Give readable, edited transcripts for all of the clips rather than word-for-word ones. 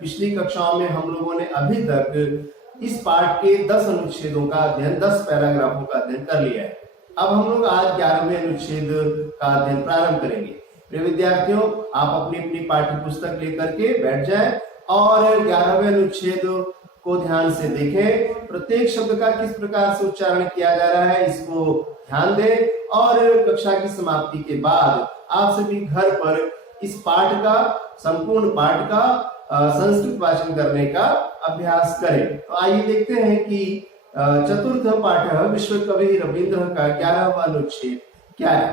पिछली कक्षाओं में हम लोगों ने अभी तक इस पाठ के 10 अनुच्छेदों का अध्ययन, 10 पैराग्राफों का अध्ययन कर लिया है। अब हम लोग आज 11वें अनुच्छेद का अध्ययन प्रारंभ करेंगे। प्रिय विद्यार्थियों, आप अपनी अपनी पाठ्य पुस्तक लेकर के बैठ जाएं और 11वें अनुच्छेद को ध्यान से देखें। प्रत्येक शब्द का किस प्रकार से उच्चारण किया जा रहा है इसको ध्यान दें और कक्षा की समाप्ति के बाद आप सभी घर पर इस पाठ का, संपूर्ण पाठ का संस्कृत वाचन करने का अभ्यास करें। तो आइए देखते हैं कि चतुर्थ पाठ विश्व कवि रवींद्र का 11वां अनुच्छेद क्या है।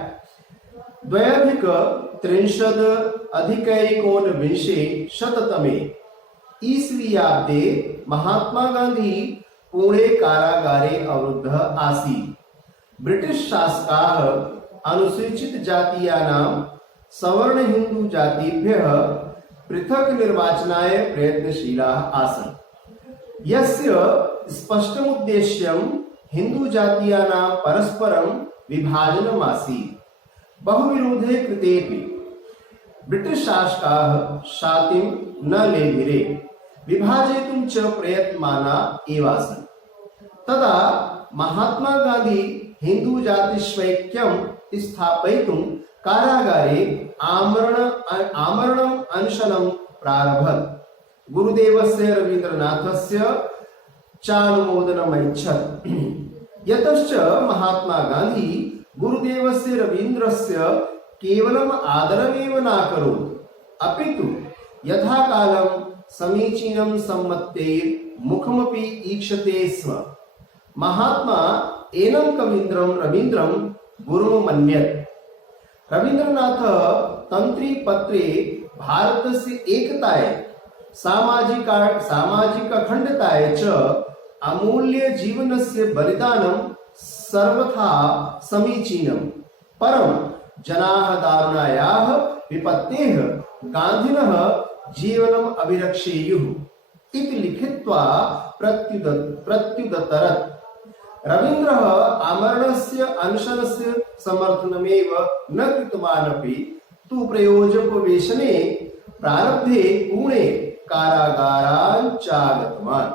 द्व्यधिक त्रिंशद अधिकैकोनविंशे शततमे ईस्वीयाब्दे महात्मा गांधी पुणे कारागारे अवरुद्ध आसीत्। ब्रिटिश शासकाः अनुसूचित जातीयानां सवर्ण हिंदू जातिभ्यः पृथक निर्वाचनाय प्रयत्नशीलाः आसन्। यस्य स्पष्टमुद्देश्यं हिंदू जातीयानां परस्परं विभाजनम् आसीत्। बहुविरोधे कृतेपि ब्रिटिश शासकाः शातिं न लेभिरे विभाजयितुं च प्रयत्नमाना एव आसन्। तदा महात्मा गांधी हिंदू जातिष्वैक्यं स्थापयितुं कारागारे आमरणम् अनशनं प्रारभत। गुरुदेवस्य रवीन्द्रनाथस्य चानुमोदनमैच्छत्। यतश्च महात्मा गांधी गुरुदेवस्य रवीन्द्रस्य केवलम् आदरमेव नाकरोत्, अपितु यथा कालं समीचीनं सम्मत्तेर् मुखमपि ईक्षते स्म। महात्मा एनं कवीन्द्रं रवीन्द्रं गुरुं मन्यत्। रवीन्द्रनाथ तंत्री पत्रे भारतस्य एकताय सामाजिक अखंडताय च अमूल्य जीवनस्य बलिदानं सर्वथा समीचीनं। परं जनाः दारुणायाः विपत्तेः गान्धिनः जीवनम् अभिरक्षेयुः इति लिखित्वा प्रत्युदतरत्। रवीन्द्रः आमरणस्य अनशनस्य समर्थनमेव न कृतवानपि तु प्रयोजकोपवेशने प्रारब्धे पुणे कारागाराञ्चागतवान्।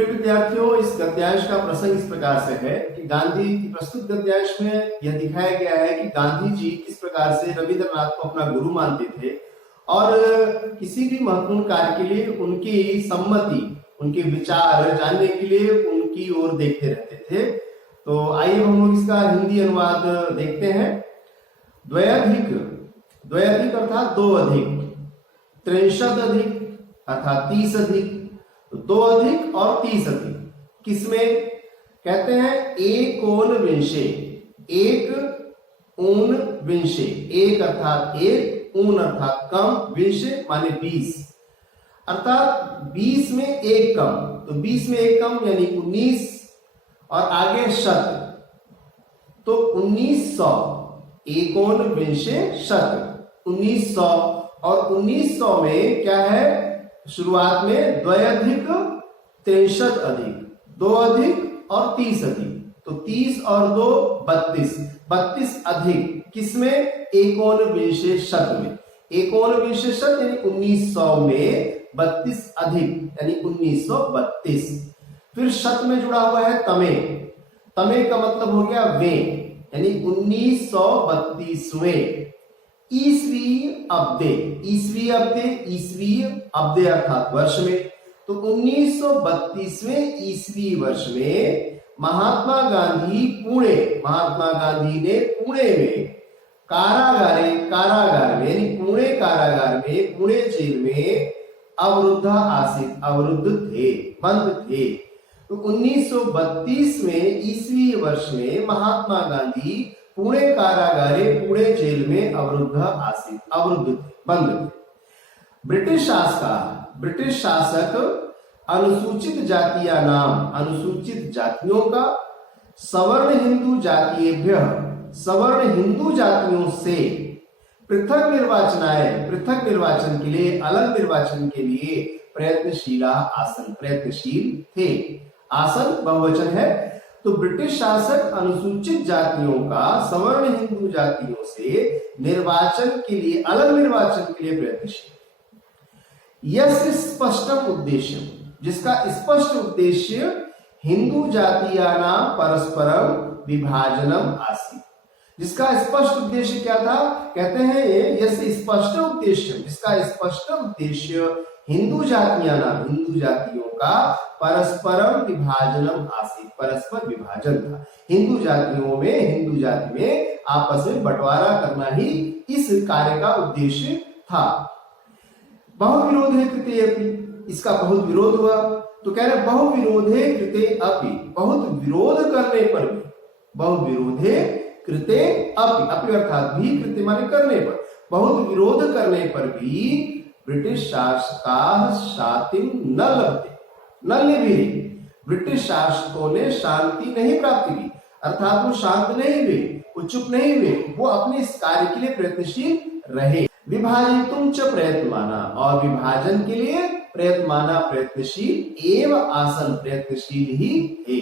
विद्यार्थियों, इस गद्यांश का प्रसंग इस प्रकार से है कि गांधी की प्रस्तुत गद्यांश में यह दिखाया गया है कि गांधी जी किस प्रकार से रविंद्रनाथ को अपना गुरु मानते थे और किसी भी महत्वपूर्ण कार्य के लिए उनकी सम्मति, उनके विचार जानने के लिए उनकी ओर देखते रहते थे। तो आइए हम लोग इसका हिंदी अनुवाद देखते हैं। द्व्यधिक अर्थात दो अधिक, त्रिंशद अधिक अर्थात 30 अधिक, तो 2 अधिक और 30 अधिक किसमें कहते हैं? एकोनविंशे, एक ऊन विंशे, एक अर्थात एक, ऊन अर्थात कम, विंशे माने 20 अर्थात 20 में एक कम, तो 20 में एक कम यानी 19 और आगे शत, तो 1900, एकोनविंशे शत 1900 और 1900 में क्या है? शुरुआत में द्व्यधिक त्रिंशद अधिक, 2 अधिक और 30 अधिक, तो 30 और 2 32, 32 अधिक किसमें? एकोनविंशे शत में। एकोनविंशे शत यानी 1900 में 32 अधिक यानी 1932। फिर शत में जुड़ा हुआ है तमे। तमे का मतलब हो गया वे यानी 1932वें। ईस्वी अब्दे, ईस्वी अब्दे अर्थात वर्ष में, तो 1932वें ईस्वी वर्ष में महात्मा गांधी ने पुणे में कारागार में यानी पुणे कारागार में, पुणे जेल में अवरुद्ध थे, बंद थे। तो 1932वें ईस्वी वर्ष में महात्मा गांधी पुणे कारागारे, पुणे जेल में अवरुद्ध थे, बंद थे। ब्रिटिश शासक अनुसूचित जातियों का सवर्ण हिंदू जातियों से पृथक निर्वाचन के लिए, अलग निर्वाचन के लिए प्रयत्नशील थे। आसन बहुवचन है, तो ब्रिटिश शासक अनुसूचित जातियों का सवर्ण हिंदू जातियों से निर्वाचन के लिए, अलग निर्वाचन के लिए प्रयत्नशील। यस्य स्पष्टम उद्देश्य, जिसका स्पष्ट उद्देश्य हिंदू जातीयानां परस्परम विभाजनम आसीत्। जिसका स्पष्ट उद्देश्य क्या था? कहते हैं यस्य स्पष्ट उद्देश्य, जिसका स्पष्ट उद्देश्य हिंदू जातीयानां, हिंदू जातियों का परस्परम विभाजनम आसीत्, परस्पर विभाजन था। हिंदू जातियों में, हिंदू जाति में आपस में बंटवारा करना ही इस कार्य का उद्देश्य था। बहु विरोधे कृते अपि, इसका बहुत विरोध हुआ, तो कह रहे बहु विरोधे कृते अपि, बहुत विरोध करने पर भी, बहु विरोधे कृते अपि, अपि अर्थात भी, कृते माने करने पर, बहुत विरोध करने पर भी ब्रिटिश शासकाः शांतिं न लभते, न लिभे, ब्रिटिश शासकों ने शांति नहीं प्राप्त की, अर्थात वो शांत नहीं हुए, वो चुप नहीं हुए, वो अपने इस कार्य के लिए प्रयत्नशील रहे। विभाजितुं च प्रयत्नमाना, और विभाजन के लिए प्रयत्नमाना, प्रयत्नशील, एव आसन, प्रयत्नशील ही थे।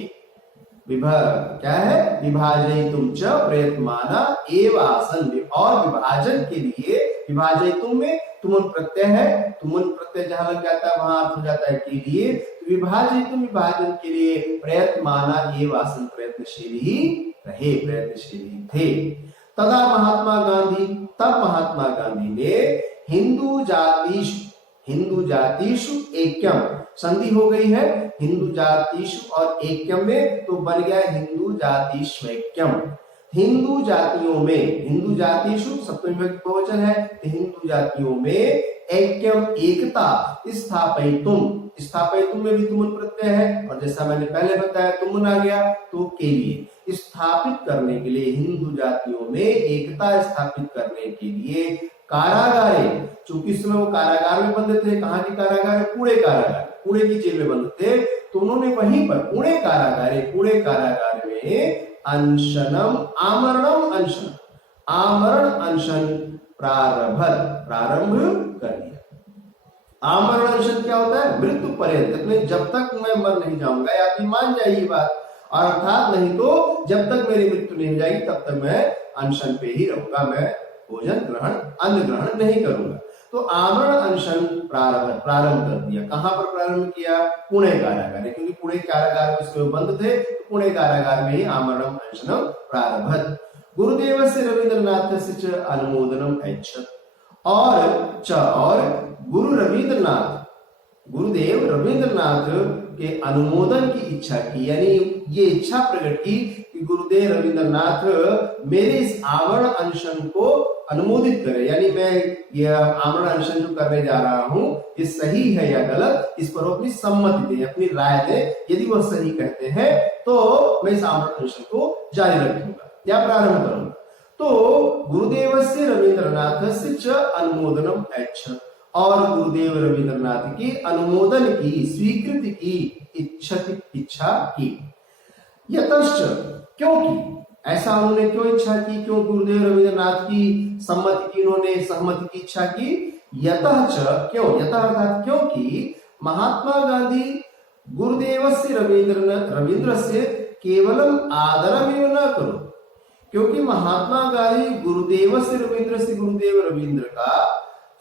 क्या है? विभाजयितुं च प्रयत्नमाना एव आसन, और विभाजन के लिए, विभाजयितुं में तुमुन प्रत्यय है, तुमुन प्रत्यय जहां लग जाता है वहां अर्थ हो जाता है के लिए, तो विभाजयितुं, विभाजन के लिए, प्रयत्नमाना एव आसन, प्रयत्नशील ही रहे, प्रयत्नशील ही थे। तदा महात्मा गांधी, तब महात्मा गांधी ने हिंदू जातिषु, हिंदू जातिषु ऐक्यम, संधि हो गई है हिंदू जातिषु और ऐक्यम में, तो बन गया हिंदू जातिष्वैक्यम। हिंदू जातियों में, हिंदू जातिषु सप्तमी विभक्ति बहुवचन है, तो हिंदू जातियों में ऐक्यम, एकता, स्थापयितुम, स्थापयितुम में भी तुमुन प्रत्यय है, और जैसा मैंने पहले बताया तुमुन आ गया तो के लिए, स्थापित करने के लिए, हिंदू जातियों में एकता स्थापित करने के लिए कारागारे, चूंकि इस समय वो कारागार में बंद थे, कहाँ के कारागार? पुणे कारागार, पुणे की जेल में बंद थे, तो उन्होंने वहीं पर पुणे कारागारे, पुणे कारागार में अनशनम, आमरणम अनशन, आमरण अनशन प्रारंभ कर दिया। आमरण अनशन क्या होता है? मृत्यु पर्यंत, जब तक मैं मर नहीं जाऊंगा, या फिर मान जाइए बात, और अर्थात नहीं तो जब तक मेरी मृत्यु नहीं हो जाएगी तब तक मैं अनशन पे ही रहूंगा, मैं भोजन ग्रहण, अन्न ग्रहण नहीं करूंगा। तो आमरण अनशन प्रारंभ कर दिया। कहां पर प्रारंभ किया? पुणे कारागार, क्योंकि पुणे कारागार में इसमें बंद थे, तो पुणे कारागार में ही आमरण अनशनम प्रारंभत। गुरुदेव से रविंद्रनाथ से अनुमोदनम ऐच्छत्, और गुरु रविंद्रनाथ, गुरुदेव रविंद्रनाथ के अनुमोदन की इच्छा की, यानी ये इच्छा प्रकट की कि गुरुदेव रविंद्रनाथ मेरे इस आमरण अनशन को अनुमोदित करे, यानी मैं यह आमरण अनशन जो करने जा रहा हूं ये सही है या गलत, इस पर अपनी सम्मति दे, अपनी राय दे। यदि वह सही कहते हैं तो मैं इस आमरण अनशन को जारी रखूंगा या प्रारंभ करूंगा। तो गुरुदेव से रविंद्रनाथ से अनुमोदनम ऐच्छत्, और गुरुदेव रविंद्रनाथ की अनुमोदन की, स्वीकृति की, इच्छा की। यतश्च, क्योंकि, ऐसा उन्होंने क्यों इच्छा की, क्यों गुरुदेव रविंद्रनाथ की सम्मति की, उन्होंने सहमति की इच्छा की? यतः च, क्यों, यतः अर्थात क्योंकि महात्मा गांधी गुरुदेव से रविंद्र से केवलम आदरमेव न करो, क्योंकि महात्मा गांधी गुरुदेव से गुरुदेव रविंद्र का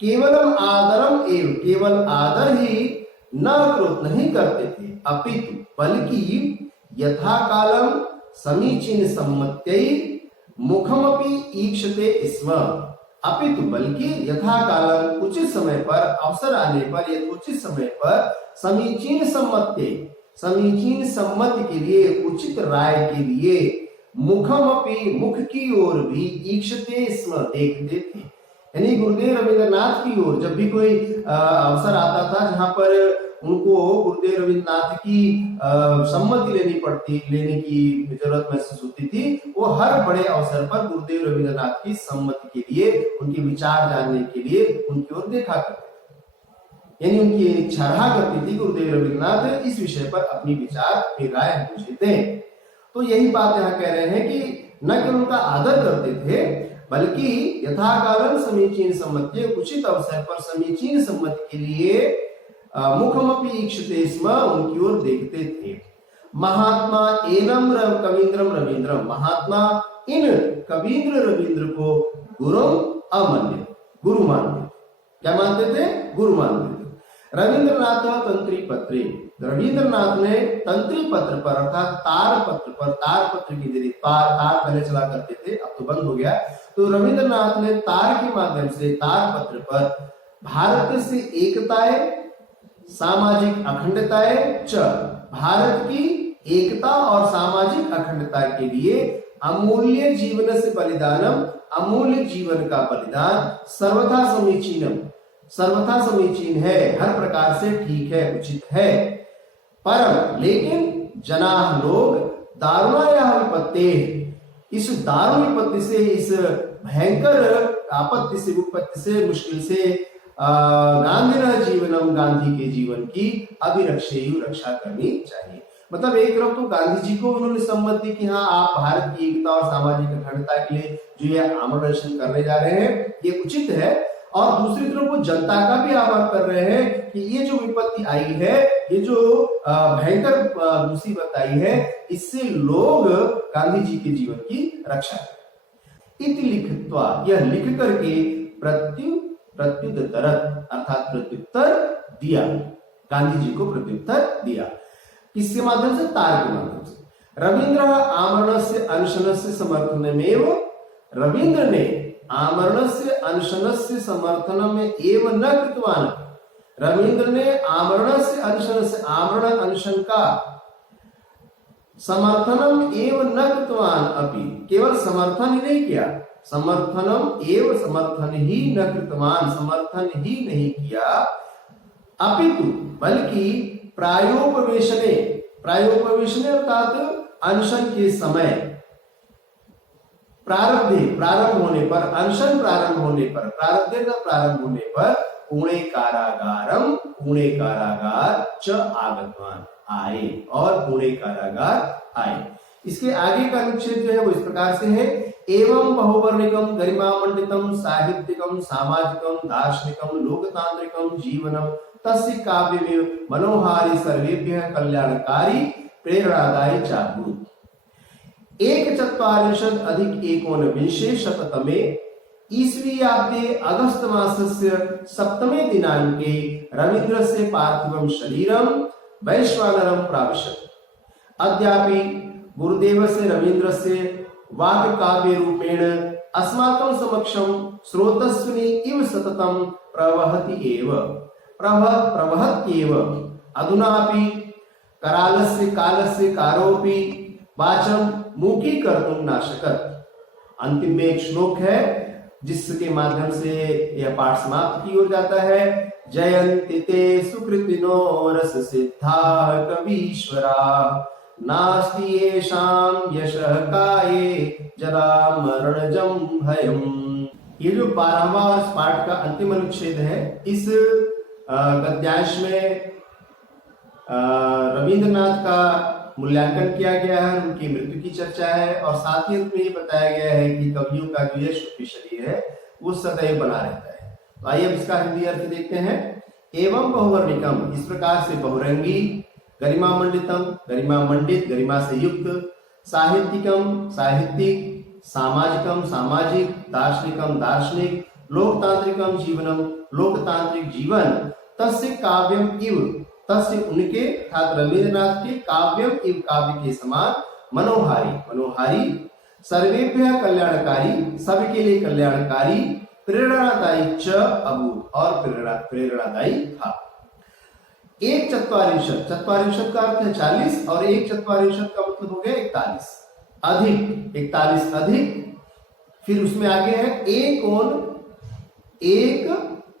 केवलम आदरम एवं, केवल आदर ही न करो, नहीं करते थे, अपितु बल्कि यथा कालम समीचीन सम्मत्यै मुखमपि ईक्षते स्म, अपितु बल्कि यथा कालम, उचित समय पर, अवसर आने पर, उचित समय पर, समीचीन सम्मत्यै, समीचीन सम्मति के लिए, उचित राय के लिए, मुखमपि, मुख की ओर भी, ईक्षते स्म, देखते थे। यानी गुरुदेव रविंद्रनाथ की ओर जब भी कोई अवसर आता था जहां पर उनको गुरुदेव रविंद्रनाथ की सम्मति लेने की जरूरत महसूस होती थी, वो हर बड़े अवसर पर गुरुदेव रविंद्रनाथ की सम्मति के लिए, उनके विचार जानने के लिए उनकी ओर देखा करते थे, यानी उनकी इच्छा रहा करती थी गुरुदेव रविंद्रनाथ इस विषय पर अपनी विचार, अपनी राय मुझे दें। तो यही बात यहाँ कह रहे हैं कि न केवल उनका आदर करते थे, बल्कि यथाकालन समीचीन सम्मति, उचित अवसर पर समीचीन सम्मति के लिए मुखमपि ईक्षते स्म, उनकी ओर देखते थे। महात्मा एनम कवींद्रम रविंद्रम, महात्मा इन कवींद्र रविंद्र को गुरु अमान्य, गुरु मानते, क्या मानते थे? गुरु मानते थे। रविंद्रनाथ तंत्री पत्रे, रविंद्रनाथ ने तंत्री पत्र पर अर्थात तार पत्र पर, तार पत्र के जरिए, तार पहले चला करते थे अब तो बंद हो गया, तो रविंद्रनाथ ने तार के माध्यम से तार पत्र पर भारत से एकताए सामाजिक अखंडताए च, भारत की एकता और सामाजिक अखंडता के लिए अमूल्य जीवन से बलिदानम, अमूल्य जीवन का बलिदान सर्वथा समीचीनम, सर्वथा समीचीन है, हर प्रकार से ठीक है, उचित है। परम लेकिन जनाह लोग दारुणाया विपत्ते, इस दारुण विपत्ति से, इस भयंकर आपत्ति से, विपत्ति से, मुश्किल से गांधी जीवनम, गांधी के जीवन की अभिरक्षेयु, रक्षा करनी चाहिए। मतलब एक तरफ तो गांधी जी को उन्होंने सम्मत दी कि हाँ आप भारत की एकता और सामाजिक अखंडता के लिए जो ये आमरण अनशन करने जा रहे हैं ये उचित है, और दूसरी तरफ वो जनता का भी आह्वान कर रहे हैं कि ये जो विपत्ति आई है, ये जो भयंकर मुसीबत आई है, इससे लोग गांधी जी के जीवन की रक्षा करें। इति लिखित्वा, यह लिख करके प्रत्युत्तरत अर्थात प्रत्युत्तर दिया, गांधी जी को प्रत्युत्तर दिया। किसके माध्यम से? तार के माध्यम से। रविंद्र आमरण से अनशन से समर्थनमेव, रविंद्र ने आमरण से अनशन से समर्थन में एवं न कृतवान, रविंद्र ने आमरण से अनशन से, आमरण अनशन का समर्थनम एवं न कृतवान अपि, केवल समर्थन ही नहीं किया, समर्थनम एवं समर्थन ही न कृतवान, समर्थन ही नहीं किया, अपितु बल्कि प्रायोपवेशने, प्रायोपवेशने अर्थात अनशन के समय, प्रारंभ होने पर, अनशन प्रारंभ होने पर, प्रारंभ होने पर पुणे कारागारम, पुणे कारागार च आगतवान, आए, और पुणे कारागार आए। इसके आगे का अनुच्छेद जो है वो इस प्रकार से है, एवं बहुवर्णिकम गरिमामंडितम साहित्यिकम सामाजिकम दार्शनिकम लोकतांत्रिकम जीवनम तस्य काव्य मनोहारी सर्वेभ्यः कल्याणकारी प्रेरणादायी चाभूत। 140 अधिक 19 शततमे ईस्वीयाब्दे अगस्त मासस्य सप्तमे दिनांके रवीन्द्रस्य पार्थिवं शरीरं वैश्वानरं प्राविशत्। अद्यापि गुरुदेवस्य रवीन्द्रस्य वाक्काव्य रूपेण अस्माकं समक्षं स्रोतस्विनी इव सततं प्रवहत्येव। अधुनापि करालस्य कालस्य कारोपि वाचम मूकी कर्तुं न शकत्। अंतिम में एक श्लोक है जिसके माध्यम से यह पाठ समाप्त की ओर जाता है। जयन्ति ते सुकृतिनो रस सिद्धा कवीश्वरा, नास्ति येषां यशः काये जरा मरणजं भयम्। ये जो 12वां और इस पाठ का अंतिम अनुच्छेद है, इस गद्यांश में रविंद्रनाथ का मूल्यांकन किया गया है, उनकी मृत्यु की चर्चा है, और साथ ही अंत में ये बताया गया है कि कवियों का जो यश रूपी शरीर है वो सदैव बना रहता है। तो आइए अब इसका हिंदी अर्थ देखते हैं। एवं बहुवर्णिकम, इस प्रकार से बहुरंगी, गरिमा मंडितम, गरिमा मंडित, गरिमा से युक्त, साहित्यिकम, साहित्यिक, सामाजिकम, सामाजिक, दार्शनिकम, दार्शनिक, लोकतांत्रिकम, जीवनम, लोकतांत्रिक जीवन, तस्य काव्यम इव, तस्य उनके अर्थात रविंद्रनाथ के काव्यम इव काव्य के समान, मनोहारी, मनोहारी, सर्वेभ्यः कल्याणकारी, सबके लिए कल्याणकारी, प्रेरणादायी च अभूत, और प्रेरणादायी था। 144, चत्वारिंशत् का अर्थ है 40, और 144 का मतलब हो गया 41, अधिक, 41 अधिक, फिर उसमें आगे है एक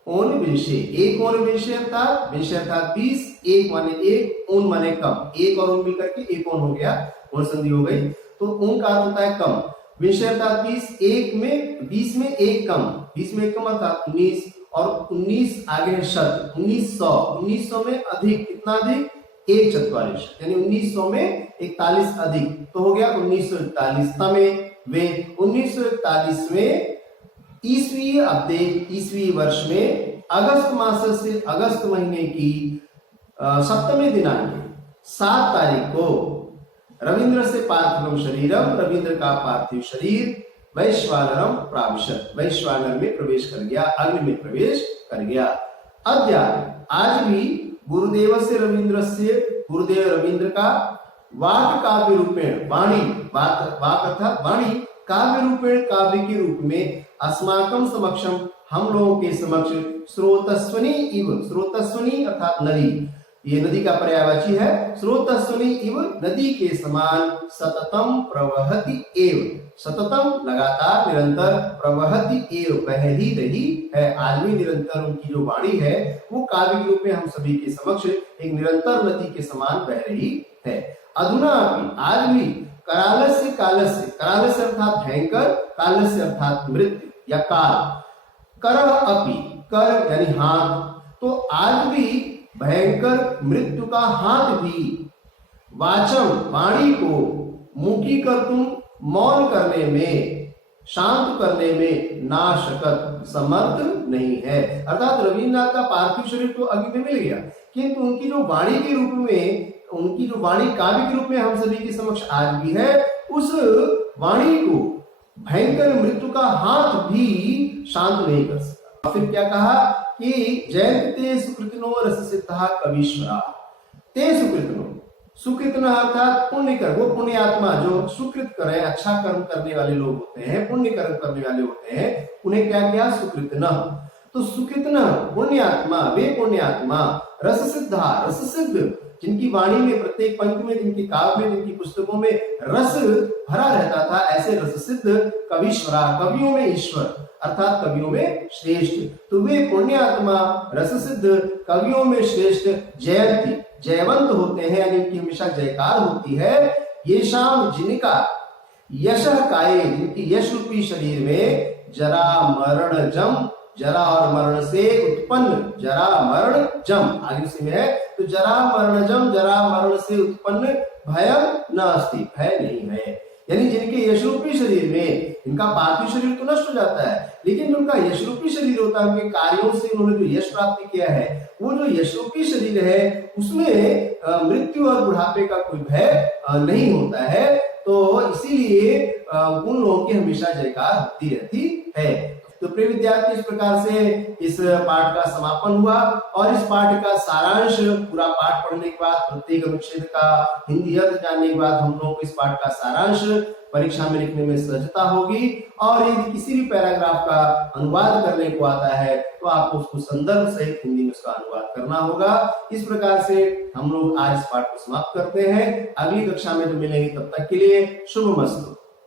ओन विषय, एक ओन विषय अर्थात 20, एक माने एक, ओन माने कम, एक और ओन मिलकर के एक ओन हो गया, ओन संधि हो गई, तो ओन का अर्थ होता है कम, विषय अर्थात 20, एक में 20 में एक कम, 20 में एक कम अर्थात 19, और 19 आगे है शत, 1900 में अधिक, कितना अधिक? 144, यानी 1900 में 41 अधिक, तो हो गया 1941 तमें वे 1941 में ईस्वी वर्ष में अगस्त मास से, अगस्त महीने की सप्तमी दिनांक 7 तारीख को रविंद्र से पार्थिवम शरीरम, रविंद्र का पार्थिव शरीर वैश्वानरम प्राविशत्, वैश्वानर में प्रवेश कर गया, अग्नि में प्रवेश कर गया। अद्यापि आज भी गुरुदेव रवींद्र का वाक काव्य रूपेण वाणी वाक अर्थात वाणी काव्य रूपेण काव्य के रूप में अस्माकं समक्षम हम लोगों के समक्ष स्रोतस्वनी इव, स्रोतस्वनी अर्थात नदी, ये नदी का पर्यायवाची है, स्रोतस्वनी इव नदी के समान सततम प्रवहति एव, सततम लगातार निरंतर प्रवहति एव बह ही रही है। आज भी निरंतर उनकी जो वाणी है वो काव्य के रूप में हम सभी के समक्ष एक निरंतर नदी के समान बह रही है। अधुना अभी आज भी करालस्य कालस्य, करालस्य अर्थात भयंकर, कालस्य अर्थात मृत्यु या काल, करह अपि, कर यानी हाथ, तो आज भी भयंकर मृत्यु का हाथ भी वाचम वाणी को मुकी कर तुम मौन करने में, शांत करने में नाशकत समर्थ नहीं है। अर्थात रविन्द्रनाथ का पार्थिव शरीर तो अग्नि में मिल गया, किंतु उनकी जो वाणी के रूप में, उनकी जो वाणी काव्य के रूप में हम सभी के समक्ष आज भी है, उस वाणी को भयंकर मृत्यु का हाथ भी शांत नहीं कर सकता। फिर क्या कहा कि जयंते सुकृतिनो रस सिद्धा कवीश्वरा, ते सुकृतिनो, सुकृतना अर्थात पुण्य कर, वो पुण्य आत्मा जो सुकृत करे, अच्छा कर्म करने वाले लोग होते हैं, पुण्य कर्म करने वाले होते हैं, उन्हें क्या किया, सुकृतना। तो सुकृतना पुण्य आत्मा, वे पुण्य आत्मा रस सिद्धा, रस सिद्ध, जिनकी वाणी में प्रत्येक पंक्ति में, जिनकी काव्य में, जिनकी पुस्तकों में रस भरा रहता था, ऐसे रस सिद्ध कवीश्वरा, कवियों में ईश्वर अर्थात कवियों में श्रेष्ठ, तो वे पुण्य आत्मा रस सिद्ध कवियों में श्रेष्ठ जयंती, जयवंत होते हैं, यानी उनकी हमेशा जयकार होती है। ये शाम जिनका यशः काये, जिनकी यश रूपी शरीर में जरा मरण जम, जरा और मरण से उत्पन्न, जरा मरण जम आगे से में है, तो जरा मरण जम, जरा मरण से उत्पन्न भयम न अस्ति, भय नहीं है। यानी जिनके यश रूपी शरीर में, इनका पार्थिव शरीर तो नष्ट हो जाता है, लेकिन जो उनका यश रूपी शरीर होता है, उनके कार्यों से उन्होंने जो यश प्राप्त किया है, वो जो यश रूपी शरीर है उसमें मृत्यु और बुढ़ापे का कोई भय नहीं होता है। तो इसीलिए उन लोगों की हमेशा जयकार होती रहती है। तो प्रिय विद्यार्थी, इस प्रकार से इस पाठ का समापन हुआ और इस पाठ का सारांश, पूरा पाठ पढ़ने के बाद, प्रत्येक अनुच्छेद का हिंदी अर्थ जानने के बाद हम लोगों को इस पाठ का सारांश परीक्षा में लिखने में सहजता होगी। और यदि किसी भी पैराग्राफ का अनुवाद करने को आता है तो आपको उसको संदर्भ सहित हिंदी में उसका अनुवाद करना होगा। इस प्रकार से हम लोग आज इस पाठ को समाप्त करते हैं। अगली कक्षा में जो मिलेंगे तब तक के लिए शुभमस्तु।